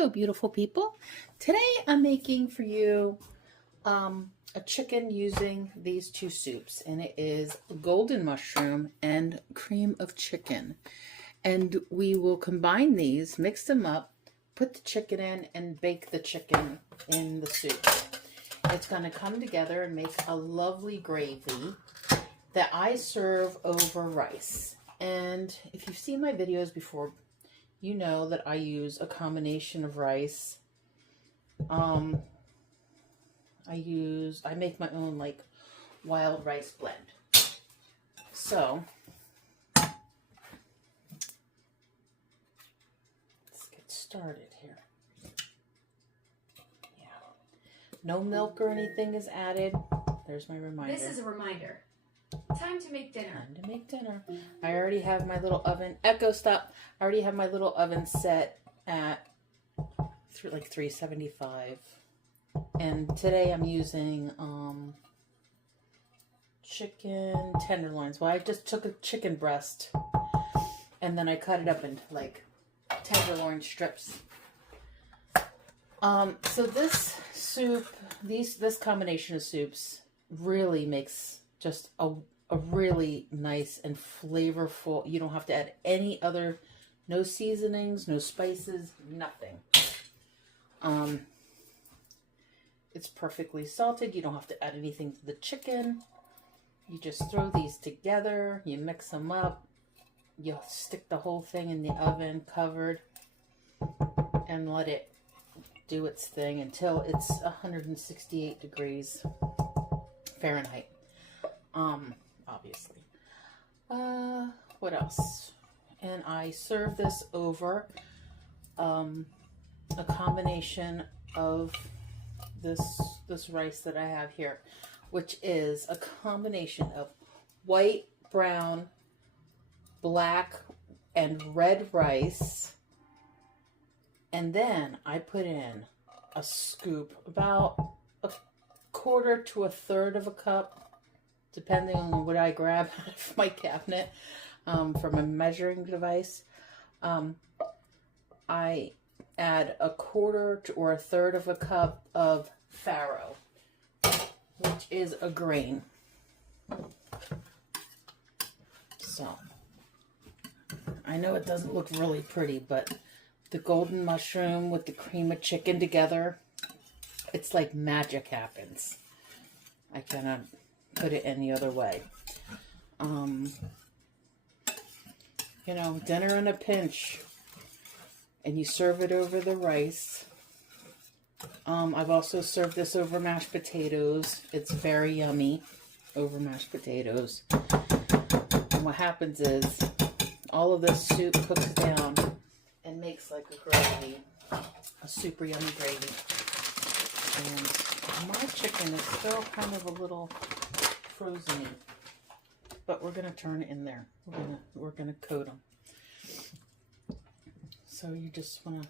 Hello, beautiful people. Today I'm making for you a chicken using these two soups, and it is golden mushroom and cream of chicken. And we will combine these, mix them up, put the chicken in, and bake the chicken in the soup. It's going to come together and make a lovely gravy that I serve over rice. And if you've seen my videos before, you know that I use a combination of rice. I make my own like wild rice blend. So let's get started here. Yeah. No milk or anything is added. There's my reminder. This is a reminder. Time to make dinner. Time to make dinner. I already have my little oven. Echo stop. I already have my little oven set at like 375. And today I'm using chicken tenderloins. Well, I just took a chicken breast and then I cut it up into like tenderloin strips. So this soup, this combination of soups really makes just a really nice and flavorful. You don't have to add any other, no seasonings, no spices, nothing. It's perfectly salted. You don't have to add anything to the chicken. You just throw these together, you mix them up, you'll stick the whole thing in the oven covered and let it do its thing until it's 168 degrees Fahrenheit. Obviously. What else? And I serve this over a combination of this rice that I have here, which is a combination of white, brown, black, and red rice. And then I put in a scoop, about a quarter to a third of a cup, depending on what I grab out of my cabinet from a measuring device. I add a quarter to or a third of a cup of farro, which is a grain. So, I know it doesn't look really pretty, but the golden mushroom with the cream of chicken together, it's like magic happens. I cannot put it any other way. You know, dinner in a pinch. And you serve it over the rice. I've also served this over mashed potatoes. It's very yummy over mashed potatoes. And what happens is all of this soup cooks down and makes like a gravy, a super yummy gravy. And my chicken is still kind of a little frozen-y, but we're gonna turn it in there. We're gonna coat them. So you just want to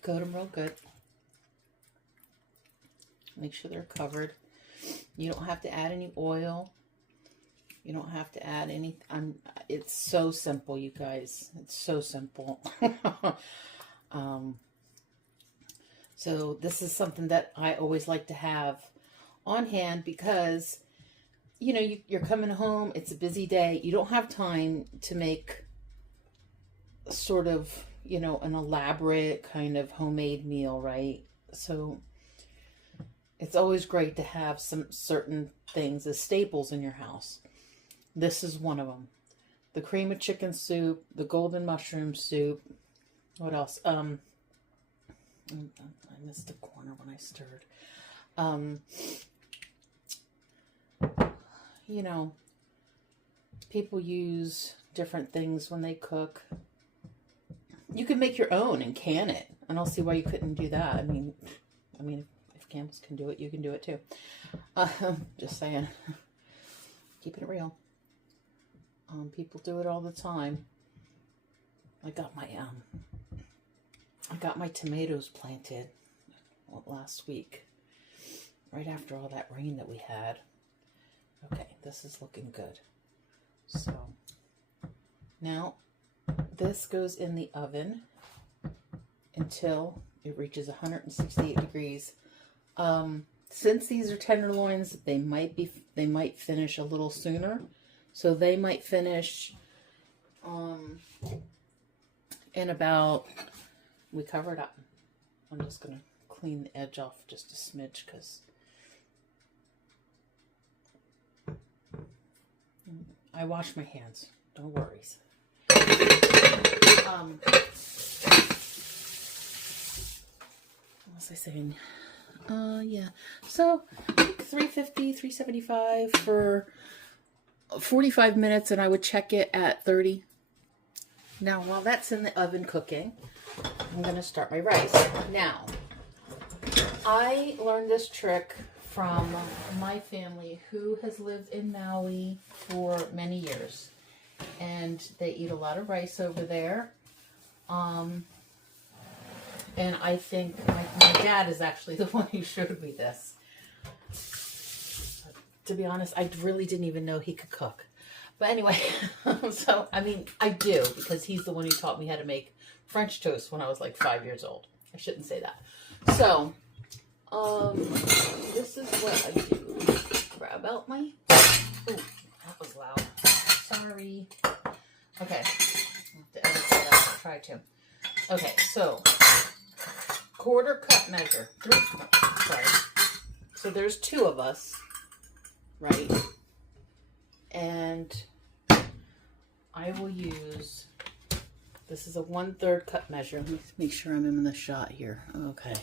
coat them real good. Make sure they're covered. You don't have to add any oil. You don't have to add any. It's so simple, you guys. It's so simple. So this is something that I always like to have on hand because, you know, you're coming home. It's a busy day. You don't have time to make sort of, you know, an elaborate kind of homemade meal, right? So it's always great to have some certain things as staples in your house. This is one of them. The cream of chicken soup, the golden mushroom soup. What else? I missed a corner when I stirred. You know, people use different things when they cook. You can make your own and can it. I don't see why you couldn't do that. I mean, if Campbell's can do it, you can do it too. Just saying. Keeping it real. People do it all the time. I got my I got my tomatoes planted last week, right after all that rain that we had. Okay, this is looking good. So now this goes in the oven until it reaches 168 degrees. Since these are tenderloins, they might finish a little sooner. So they might finish in about, we cover it up. I'm just going to clean the edge off just a smidge because I wash my hands. Don't worry. What was I saying? Yeah. So, I think 350, 375 for 45 minutes, and I would check it at 30. Now, while that's in the oven cooking, I'm going to start my rice. Now, I learned this trick from my family who has lived in Maui for many years. And they eat a lot of rice over there. And I think my dad is actually the one who showed me this. To be honest, I really didn't even know he could cook. But anyway, so, I mean, I do, because he's the one who taught me how to make French toast when I was like 5 years old. I shouldn't say that. So, this is what I do. Grab out my... Ooh, that was loud. Sorry. Okay. I'll have to edit that out. I'll try to. Okay, so, quarter cup measure. Sorry. So there's 2 of us, right? And I will use, this is a 1/3 cup measure. Let me make sure I'm in the shot here. Okay.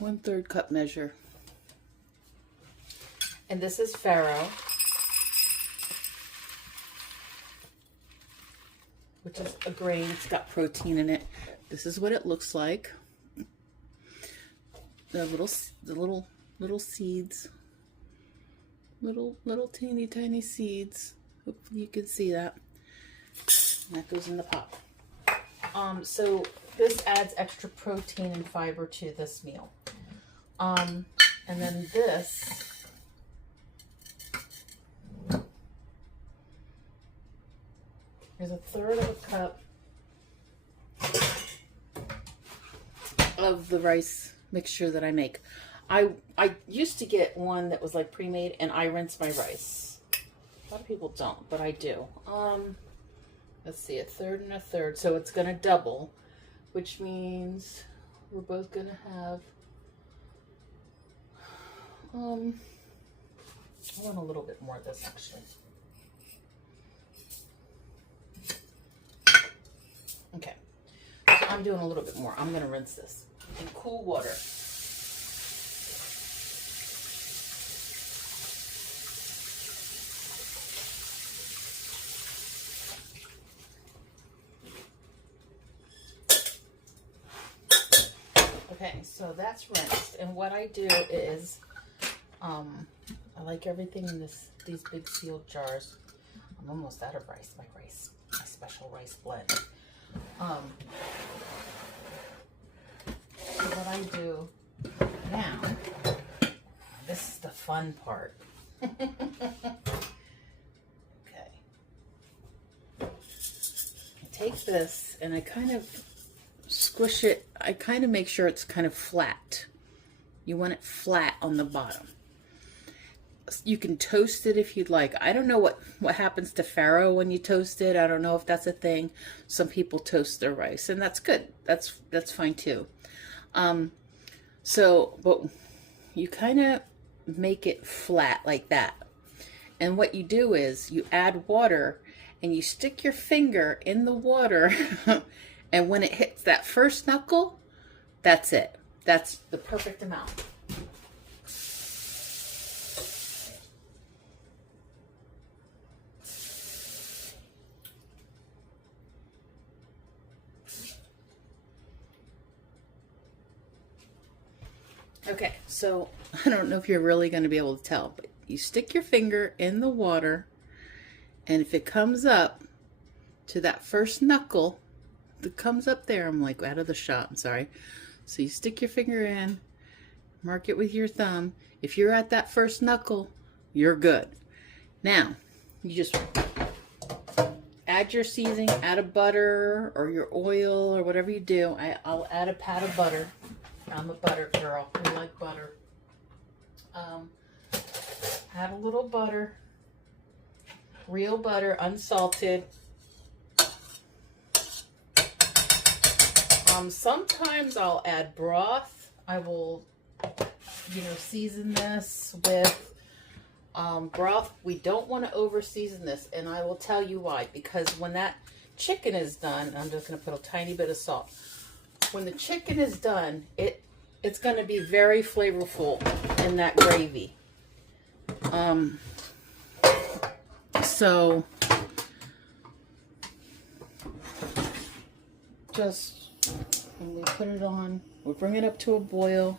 1/3 cup measure. And this is farro, which is a grain. It's got protein in it. This is what it looks like. The little seeds. Little teeny tiny seeds. Hopefully you can see that. And that goes in the pot. So this adds extra protein and fiber to this meal. And then this is 1/3 of a cup of the rice mixture that I make. I used to get one that was like pre-made, and I rinse my rice. A lot of people don't, but I do. Let's see, 1/3 and 1/3. So it's going to double, which means we're both going to have, I want a little bit more of this actually. Okay, so I'm doing a little bit more. I'm going to rinse this in cool water. Okay, so that's rinsed, and what I do is, I like everything in these big sealed jars. I'm almost out of rice, my special rice blend. So what I do now, this is the fun part. Okay. I take this and I kind of squish it. I kind of make sure it's kind of flat. You want it flat on the bottom. You can toast it if you'd like. I don't know what happens to farro when you toast it. I don't know if that's a thing. Some people toast their rice, and that's good. That's fine too. But you kind of make it flat like that. And what you do is you add water and you stick your finger in the water and when it hits that first knuckle, that's it. That's the perfect amount. Okay, so I don't know if you're really going to be able to tell, but you stick your finger in the water, and if it comes up to that first knuckle, it comes up there. I'm like, out of the shot, I'm sorry. So you stick your finger in, mark it with your thumb. If you're at that first knuckle, you're good. Now, you just add your seasoning, add a butter or your oil or whatever you do. I'll add a pat of butter. I'm a butter girl. I like butter. Add a little butter. Real butter, unsalted. Sometimes I'll add broth. I will, season this with broth. We don't want to over season this, and I will tell you why. Because when that chicken is done, I'm just going to put a tiny bit of salt. When the chicken is done, it's going to be very flavorful in that gravy. So just when we put it on, we bring it up to a boil,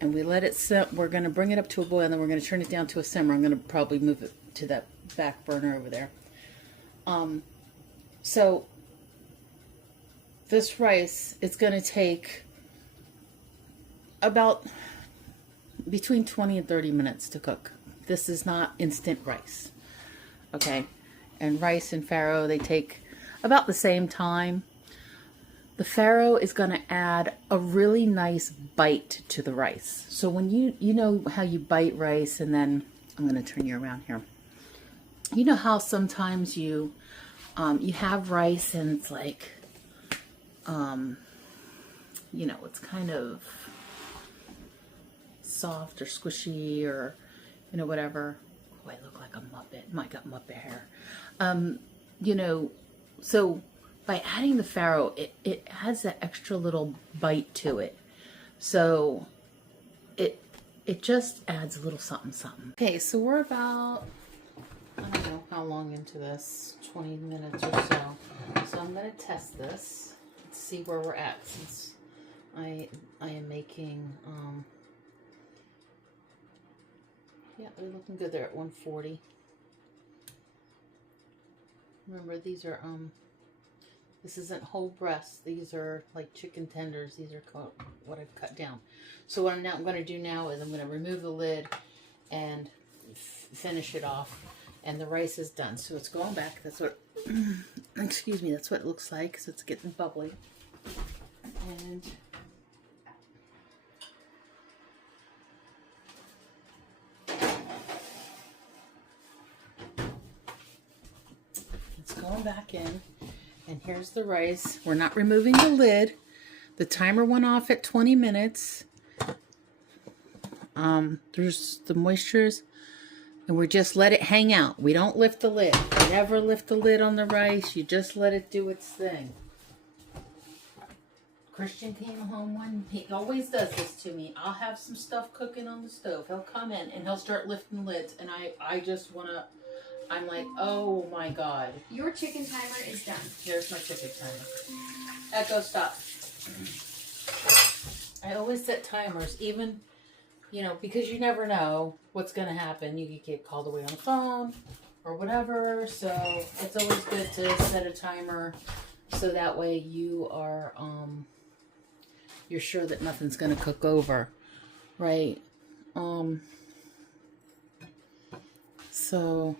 and we let it sit. We're going to bring it up to a boil, and then we're going to turn it down to a simmer. I'm going to probably move it to that back burner over there. So this rice, it's going to take about between 20 and 30 minutes to cook. This is not instant rice, okay? And rice and farro, they take about the same time. The farro is going to add a really nice bite to the rice. So when you know how you bite rice, and then I'm going to turn you around here. You know how sometimes you have rice and it's like, it's kind of soft or squishy or, whatever. Oh, I look like a Muppet. I got Muppet hair. So by adding the farro, it has that extra little bite to it. So it just adds a little something, something. Okay, so we're about, I don't know how long into this, 20 minutes or so. So I'm going to test this, see where we're at, since I am making, yeah, they're looking good. They're at 140. Remember, these are, this isn't whole breast. These are like chicken tenders. These are what I've cut down. So what I'm going to do now is I'm going to remove the lid and finish it off. And the rice is done. So it's going back. That's what, excuse me, that's what it looks like. So it's getting bubbly. And it's going back in. And here's the rice. We're not removing the lid. The timer went off at 20 minutes. There's the moistures. And we just let it hang out. We don't lift the lid. Never lift the lid on the rice. You just let it do its thing. Christian came home he always does this to me. I'll have some stuff cooking on the stove. He'll come in and he'll start lifting lids. And I just want to, I'm like, oh my God. Your chicken timer is done. Here's my chicken timer. Echo, stop. I always set timers, even, because you never know what's going to happen. You could get called away on the phone or whatever. So it's always good to set a timer so that way you are, you're sure that nothing's going to cook over, right? So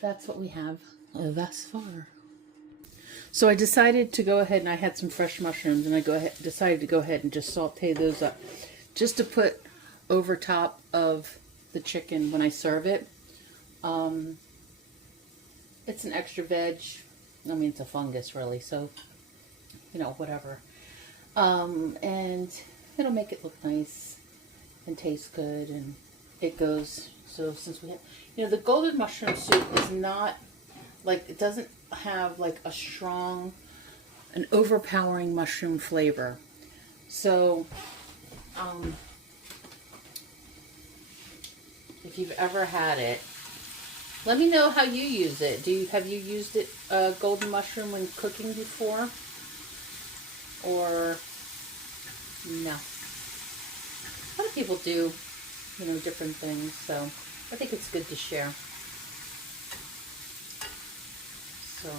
that's what we have thus far. So I decided to go ahead, and I had some fresh mushrooms, and I decided to go ahead and just saute those up, just to put over top of the chicken when I serve it. It's an extra veg. I mean, it's a fungus really, so whatever. And it'll make it look nice and taste good, and it goes. So since we have, the golden mushroom soup is not like, it doesn't have like a strong, an overpowering mushroom flavor. So, if you've ever had it, let me know how you use it. Have you used it, golden mushroom, when cooking before? Or no? A lot of people do, different things. So I think it's good to share. So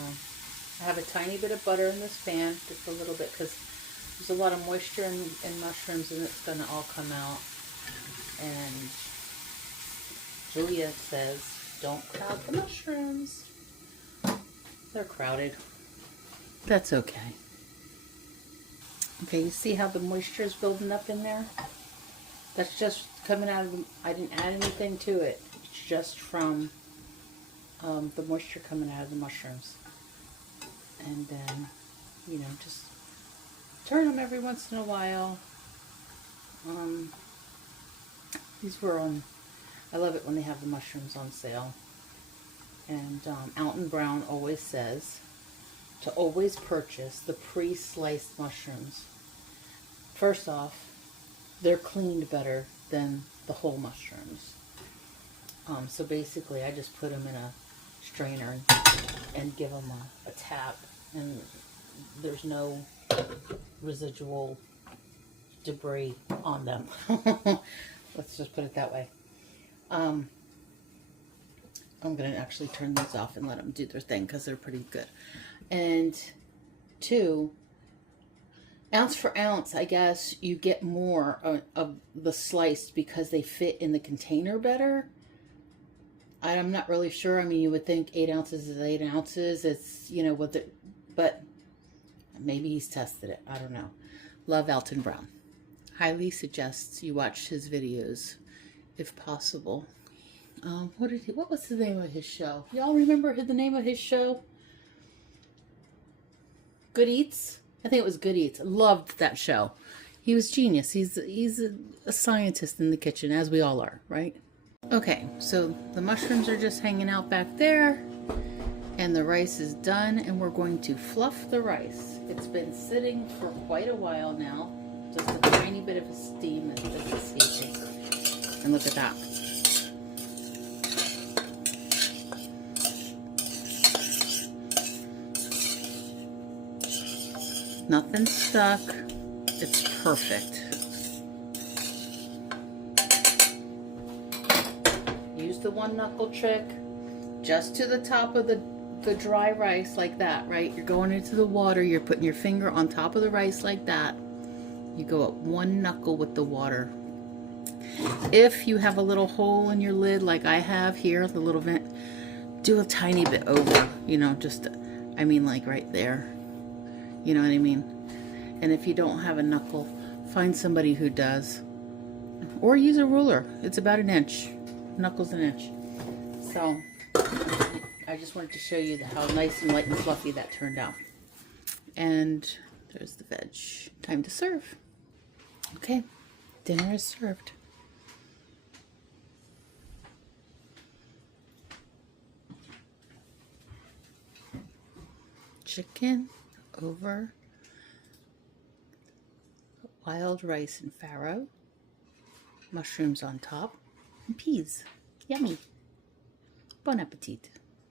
I have a tiny bit of butter in this pan, just a little bit, because there's a lot of moisture in mushrooms and it's going to all come out. And Julia says, don't crowd the mushrooms. They're crowded. That's okay. Okay, you see how the moisture is building up in there? That's just coming out of the, I didn't add anything to it. It's just from the moisture coming out of the mushrooms. And then, you know, just turn them every once in a while. These were on, I love it when they have the mushrooms on sale. And Alton Brown always says to always purchase the pre-sliced mushrooms. First off, they're cleaned better than the whole mushrooms. So basically I just put them in a strainer and give them a tap, and there's no residual debris on them. Let's just put it that way. I'm going to actually turn these off and let them do their thing because they're pretty good. And 2, ounce for ounce, I guess you get more of the sliced because they fit in the container better. I'm not really sure. I mean, you would think 8 ounces is 8 ounces. It's, you know, what the, but maybe he's tested it. I don't know. Love Alton Brown. Highly suggests you watch his videos if possible. What was the name of his show? Y'all remember the name of his show? Good Eats? I think it was Good Eats. Loved that show. He was genius. He's a scientist in the kitchen, as we all are, right? Okay, so the mushrooms are just hanging out back there, and the rice is done, and we're going to fluff the rice. It's been sitting for quite a while now. Just a tiny bit of steam that's escaping. And look at that. Nothing stuck. It's perfect. Use the one knuckle trick just to the top of the dry rice like that, right? You're going into the water, you're putting your finger on top of the rice like that. You go up one knuckle with the water. If you have a little hole in your lid like I have here, the little vent, do a tiny bit over, you know, just, I mean, like right there. You know what I mean? And if you don't have a knuckle, find somebody who does. Or use a ruler. It's about 1 inch. Knuckle's 1 inch. So, I just wanted to show you how nice and light and fluffy that turned out. And there's the veg. Time to serve. Okay, dinner is served. Chicken over wild rice and farro, mushrooms on top, and peas. Yummy. Bon appetit.